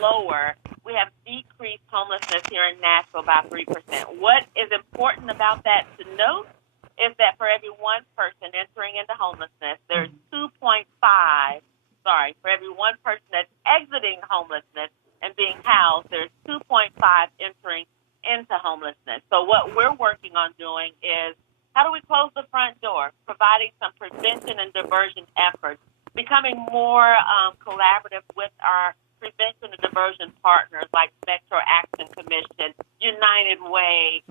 lower. We have decreased homelessness here in Nashville by 3%. What is important about that to note is that for every one person entering into homelessness, there's 2.5, for every one person that's exiting homelessness and being housed, there's 2.5 entering into homelessness. So what we're working on doing is, how do we close the front door, providing some prevention and diversion efforts, becoming more collaborative with our prevention and diversion partners like Metro Action Commission, United Way,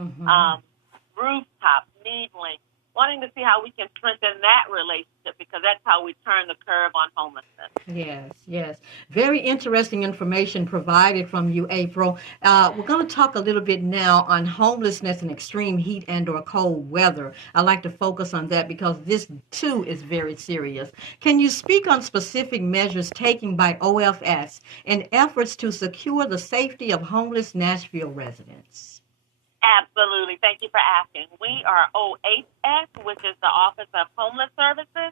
Rooftop, Needling, wanting to see how we can strengthen that relationship, because that's how we turn the curve on homelessness. Yes, yes. Very interesting information provided from you, April. We're going to talk a little bit now on homelessness and extreme heat and or cold weather. I like to focus on that because this, too, is very serious. Can you speak on specific measures taken by OFS in efforts to secure the safety of homeless Nashville residents? Absolutely. Thank you for asking. We are OHS, which is the Office of Homeless Services.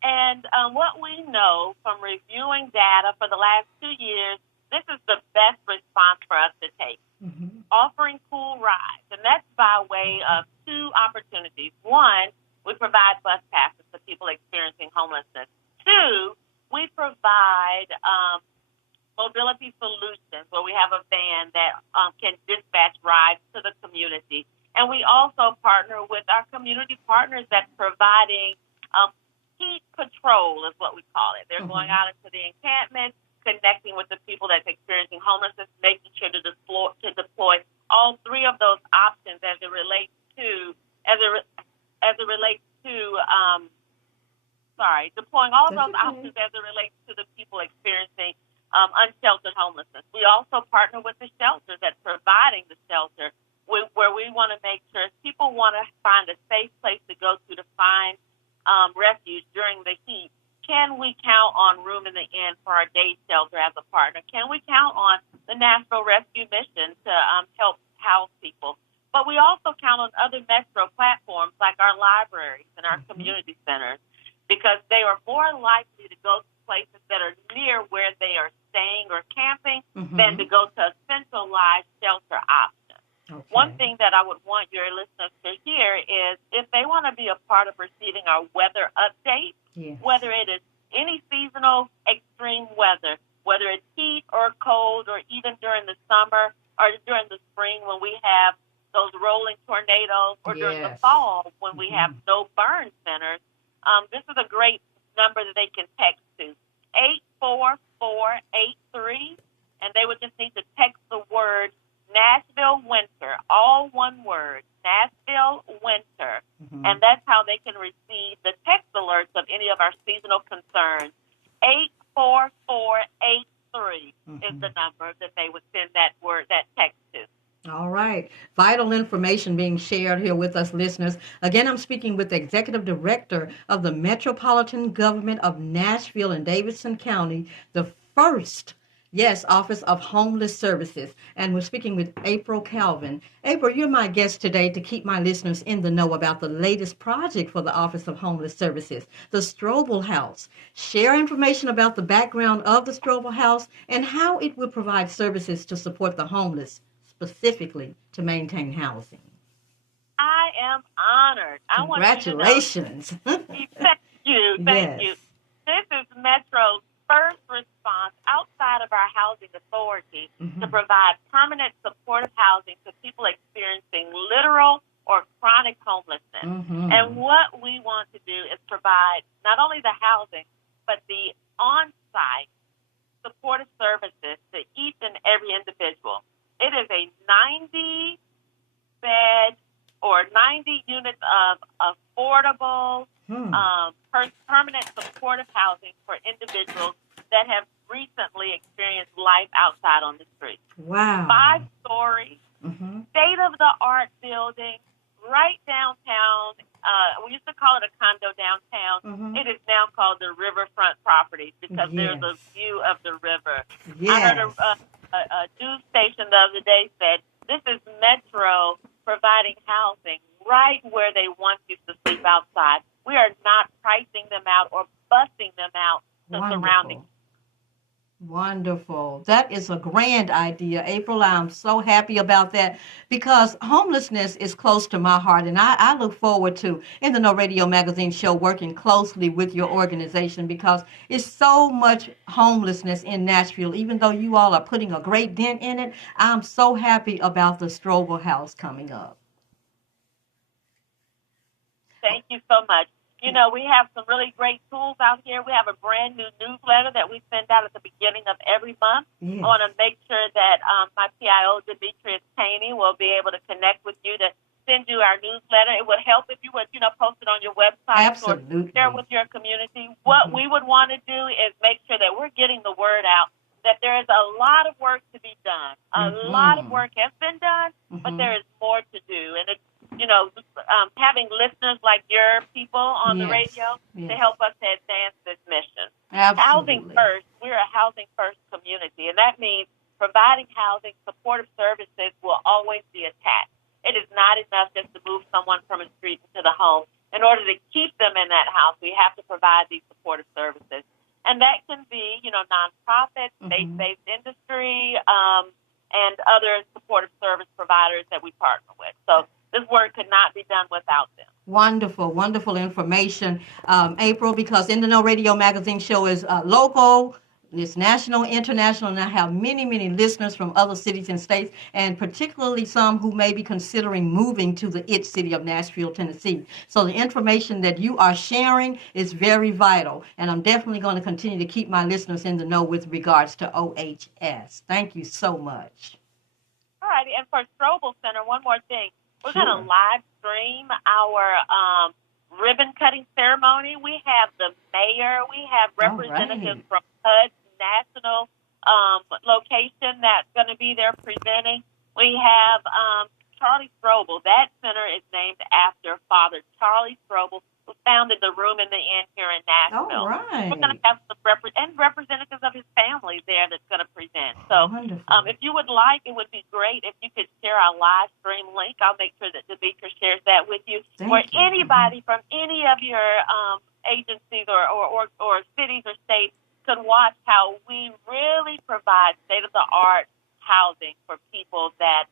And what we know from reviewing data for the last 2 years, this is the best response for us to take. Offering cool rides. And that's by way of two opportunities. One, we provide bus passes to people experiencing homelessness. Two, we provide mobility solutions, where we have a van that can dispatch rides to the community. And we also partner with our community partners that's providing heat patrol, is what we call it. They're going out into the encampment, connecting with the people that's experiencing homelessness, making sure to deploy all three of those options as it relates to deploying all of those options as it relates to the people experiencing unsheltered homelessness. We also partner with the shelters that's providing the shelter, where we want to make sure if people want to find a safe place to go to find refuge during the heat, can we count on Room in the Inn for our day shelter as a partner? Can we count on the Nashville Rescue Mission to help house people? But we also count on other Metro platforms like our libraries and our community centers, because they are more likely to go to places that are near where they are staying or camping than to go to a centralized shelter option. One thing that I would want your listeners to hear is, if they want to be a part of receiving our weather update, whether it is any seasonal extreme weather, whether it's heat or cold, or even during the summer or during the spring when we have those rolling tornadoes, or during the fall when we have no burn centers, this is a great number that they can text to, 84483, and they would just need to text the word Nashville Winter, all one word, Nashville Winter, and that's how they can receive the text alerts of any of our seasonal concerns. 84483 is the number that they would send that text to. All right. Vital information being shared here with us, listeners. Again, I'm speaking with the Executive Director of the Metropolitan Government of Nashville and Davidson County, the first, Office of Homeless Services. And we're speaking with April Calvin. April, you're my guest today to keep my listeners in the know about the latest project for the Office of Homeless Services, the Strobel House. Share information about the background of the Strobel House and how it will provide services to support the homeless, specifically to maintain housing. I am honored. Congratulations. Thank you. Thank you. This is Metro's first response outside of our housing authority to provide permanent supportive housing to people experiencing literal or chronic homelessness. And what we want to do is provide not only the housing, but the on-site supportive services to each and every individual. It is a 90-bed or 90 units of affordable permanent supportive housing for individuals that have recently experienced life outside on the street. Wow. 5-story, state-of-the-art building, right downtown. We used to call it a condo downtown. It is now called the riverfront properties because there's a view of the river. I heard a news station the other day said, this is Metro providing housing right where they want you to sleep outside. We are not pricing them out or busing them out to surrounding. Wonderful. That is a grand idea, April. I'm so happy about that because homelessness is close to my heart, and I look forward to, in the No Radio Magazine show, working closely with your organization because it's so much homelessness in Nashville. Even though you all are putting a great dent in it, I'm so happy about the Strobel House coming up. Thank you so much. You know, we have some really great tools out here. We have a brand new newsletter that we send out at the beginning of every month. Yes. I want to make sure that my PIO, Demetrius Taney, will be able to connect with you to send you our newsletter. It would help if you would, post it on your website Absolutely. or share with your community. What we would want to do is make sure that we're getting the word out that there is a lot of work to be done. A lot of work has been done, but there is more to do. And it's, having listeners like your people on the radio to help us to advance this mission. Absolutely. Housing first. We're a housing first community, and that means providing housing, supportive services will always be attached. It is not enough just to move someone from a street into the home. In order to keep them in that house, we have to provide these supportive services. And that can be, nonprofits, faith-based industry, and other supportive service providers that we partner with. So this work could not be done without them. Wonderful, wonderful information, April, because in the No Radio Magazine show is local, it's national, international, and I have many, many listeners from other cities and states, and particularly some who may be considering moving to the it city of Nashville, Tennessee. So the information that you are sharing is very vital, and I'm definitely going to continue to keep my listeners in the know with regards to OHS. Thank you so much. All right, and for Strobel Center, one more thing. We're going to live stream our ribbon cutting ceremony. We have the mayor. We have representatives from HUD's national location that's going to be there presenting. We have Charlie Strobel. That center is named after Father Charlie Strobel, who founded the Room in the Inn here in Nashville. All right. We're going to have some representatives of his family there that's going to present. So if you would like, it would be great if you could share our live stream link. I'll make sure that Demetra shares that with you. Where anybody from any of your agencies or cities or states could watch how we really provide state-of-the-art housing for people that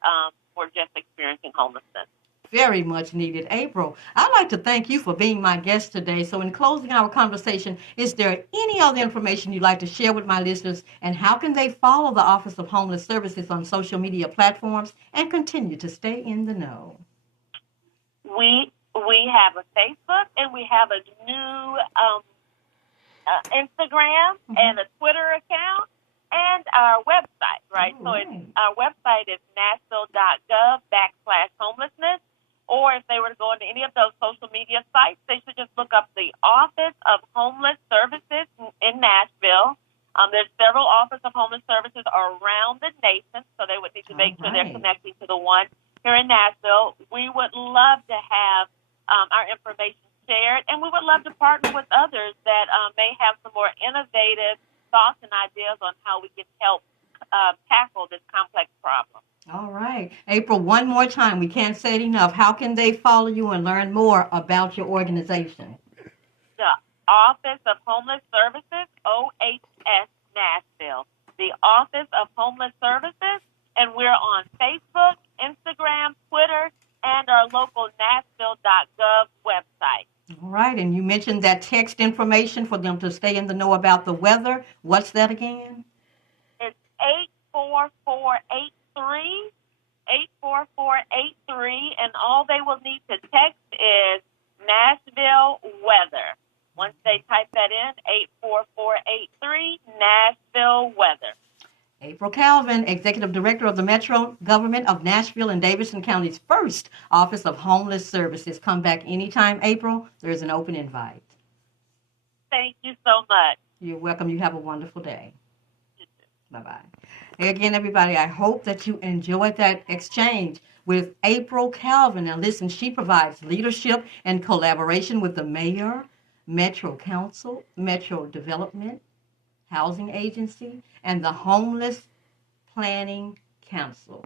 were just experiencing homelessness. Very much needed. April, I'd like to thank you for being my guest today. So in closing our conversation, is there any other information you'd like to share with my listeners, and how can they follow the Office of Homeless Services on social media platforms and continue to stay in the know? We have a Facebook, and we have a new Instagram and a Twitter account, and our website, right? So our website is nashville.gov/homelessness. Or if they were to go into any of those social media sites, they should just look up the Office of Homeless Services in Nashville. There's several Office of Homeless Services around the nation, so they would need to make sure they're connecting to the one here in Nashville. We would love to have our information shared, and we would love to partner with others that may have some more innovative thoughts and ideas on how we can help tackle this complex problem. All right. April, one more time. We can't say it enough. How can they follow you and learn more about your organization? The Office of Homeless Services, OHS Nashville. The Office of Homeless Services, and we're on Facebook, Instagram, Twitter, and our local Nashville.gov website. All right. And you mentioned that text information for them to stay in the know about the weather. What's that again? It's 84483. 84483, and all they will need to text is Nashville weather. Once they type that in, 84483, Nashville weather. April Calvin, Executive Director of the Metro Government of Nashville and Davidson County's first Office of Homeless Services. Come back anytime, April. There's an open invite. Thank you so much. You're welcome. You have a wonderful day. Bye-bye. Again, everybody, I hope that you enjoyed that exchange with April Calvin. Now, listen, she provides leadership and collaboration with the mayor, Metro Council, Metro Development, Housing Agency, and the Homeless Planning Council.